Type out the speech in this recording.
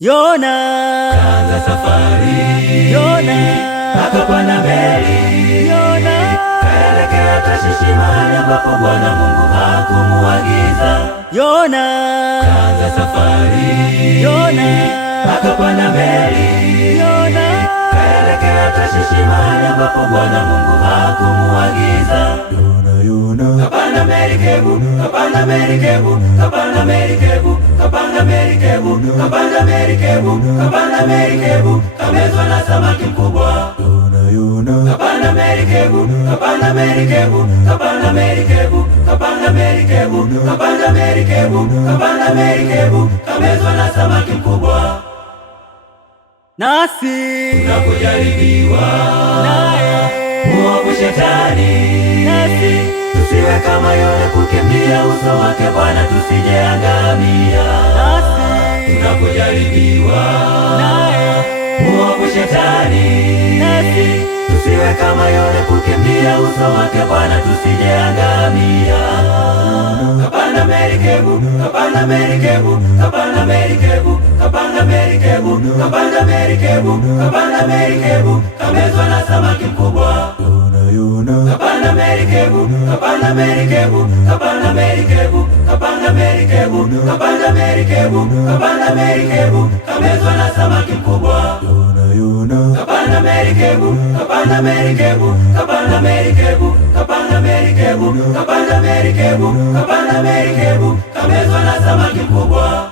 Yona kaanza safari, Yona akapanda meli, Yona kaelekea Tarshishi, mahali ambapo Bwana Mungu hakumuagiza. Yona Kaanza safari, Yona akapanda meli, Yona kaelekea Tarshishi, mahali ambapo Bwana Mungu hakumuagiza. Yona kapanda merikebu, kapanda merikebu, kapanda merikebu, kapanda merikebu, kapanda merikebu, kapanda merikebu, kamezwa na samaki mkubwa. Yona kapanda merikebu, kapanda merikebu, kapanda merikebu, kapanda merikebu, kapanda merikebu, kapanda merikebu, kamezwa na samaki mkubwa. nasi Tunapojaribiwa naye muovu Shetani, nasi tusiwe kama yule, kukimbia uso wake Bwana tusijeangamia. nasi Tunapojaribiwa naye muovu Shetani, nasi tusiwe kama yule, kukimbia uso wake Bwana tusijeangamia. Kapanda merikebu, kapanda merikebu, kapanda merikebu, kapanda merikebu, kapanda merikebu, kapanda merikebu, kamezwa na samaki mkubwa. Kapanda merikebu, kapanda merikebu, kapanda merikebu, kapanda merikebu, kapanda merikebu, kapanda merikebu, kamezwa na samaki mkubwa. Kapanda merikebu, kapanda merikebu, kapanda merikebu, kapanda merikebu, kapanda merikebu, kapanda merikebu, kamezwa na samaki mkubwa.